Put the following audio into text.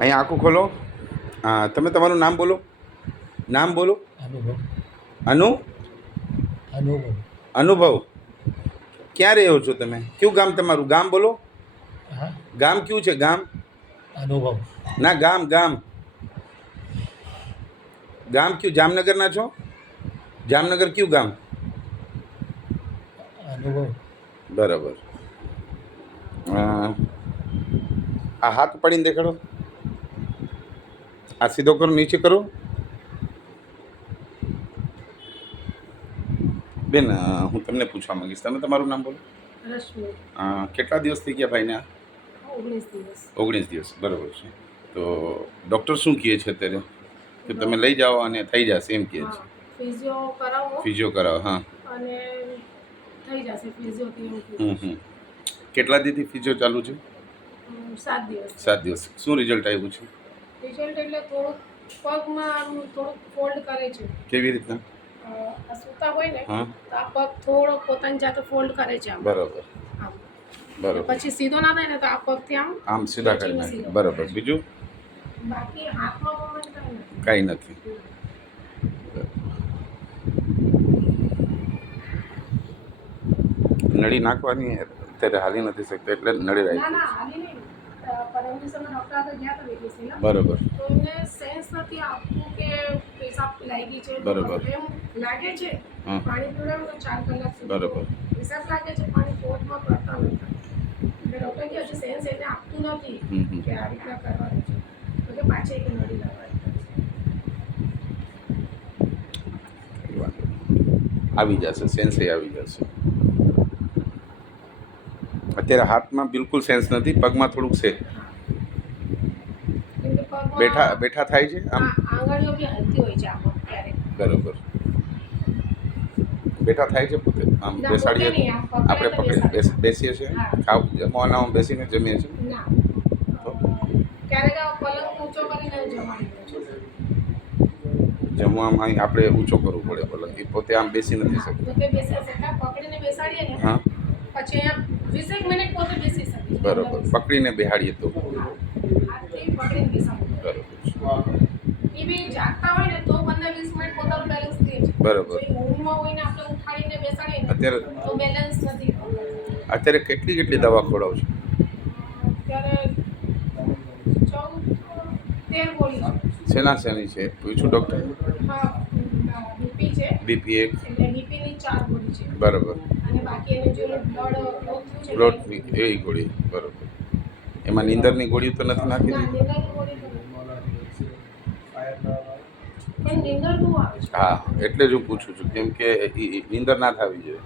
અહીંયા આખું ખોલો. હા, તમે તમારું નામ બોલો. નામ બોલો. અનુભવ. ક્યાં રહ્યો છો તમે? કયું ગામ તમારું? ગામ બોલો. ગામ કયું છે? ગામ અનુભવ ના, ગામ ગામ ગામ કયું? જામનગરના છો? જામનગર કયું ગામ? અનુભવ. બરાબર. આ હાથ ઉપાડીને દેખાડો. આ સીધો કરો, નીચે કરો. બેન, હું તમને પૂછવા માંગીશ, તમે તમારું નામ બોલો. કેટલા દિવસ થઈ ગયા ભાઈને? 19 દિવસ. બરાબર છે. તો ડૉક્ટર શું કહે છે અત્યારે? કે તમે લઈ જાઓ અને થઈ જશે એમ કહે છે. ફિઝિયો કરાવો. હા. થઈ જશે ફિઝિયોથી. કેટલા દીથી ફિઝિયો ચાલુ છે? 7 દિવસ. 7 દિવસ. શું રિઝલ્ટ આવ્યું છે? રિઝલ્ટ એટલે થોડુંક પગમાં થોડુંક ફોલ્ડ કરે છે. કેવી રીતના? સૂતા હોય ને તો આ પગ થોડો પોતાની જાતે ફોલ્ડ કરે છે. બરાબર. બરાબર. પછી સીધો ના થાય ને તો આ પગથી આમ સીધા કરી નાખે. બરાબર. બીજું? બાકી હાથમાં મૂવમેન્ટ કાંઈ નથી. નળી નાખવાની અત્યારે હાલી નથી શકતા એટલે નળી રાખી. બરાબર. તો એમને સેન્સ નથી આપતું કે પેશાબ લાગી છે. બરાબર. એમ લાગે છે પાણી પીવડાવું તો 4 કલાક સુધી. બરાબર. પેશાબ લાગે છે, પાણી પોટમાં કરતા નથી. એટલે ડૉક્ટર કહે છે સેન્સ એને આપતું નથી કે આ રીતના કરવાનું છે. તો કે પાછી એક નળી લાવવાની આવી જશે, સેન્સે આવી જશે. અત્યારે હાથમાં બિલકુલ સેન્સ નથી, પગમાં થોડુંક છે. બેઠા થાય છે આમ. આંગળીઓ બી હલતી હોય છે આમ ક્યારેક. બરાબર. બેઠા થાય છે પોતે આમ બેસાડીએ આપણે પકડી બેસીએ છીએ. ખાવ જમવાના બેસીને જમીએ છીએ. ક્યારેક પલંગ ઊંચો કરીને જમાડી દે છે. જમવામાં આપણે ઊંચો કરવું પડે પલંગ. એ પોતે આમ બેસી નથી શકતો. પોતે બેસી શકે, પકડીને બેસાડીએ ને. હા. પછી અહીંયા 20 મિનિટ પોતે બેસી શકે. બરાબર. પકડીને બેહાડીએ તો. હાથથી પકડીને બેસાડીએ. બરાબર. એ બી જાગતા હોય ને તો 15-20 મિનિટ પોતાનું બેલેન્સ લે છે. બરાબર. ઊંઘમાં હોય ને આપણે ઉઠાડીને બેસાડીએ ને અત્યારે તો બેલેન્સ નથી. અત્યારે કેટલી દવા ખવડાવશો? અત્યારે 13 ગોળી છે. શેની છે પૂછું ડૉક્ટર? હા, બીપી છે. બીપી એક. એટલે બીપીની 4 ગોળી છે. બરાબર. અને બાકી એને જો બ્લડની એ ગોળી. બરાબર. એમાં નીંદરની ગોળી તો નથી નાખી દીધી? હા, એટલે જ હું પૂછું છું, કેમ કે નીંદર ના થવી જોઈએ.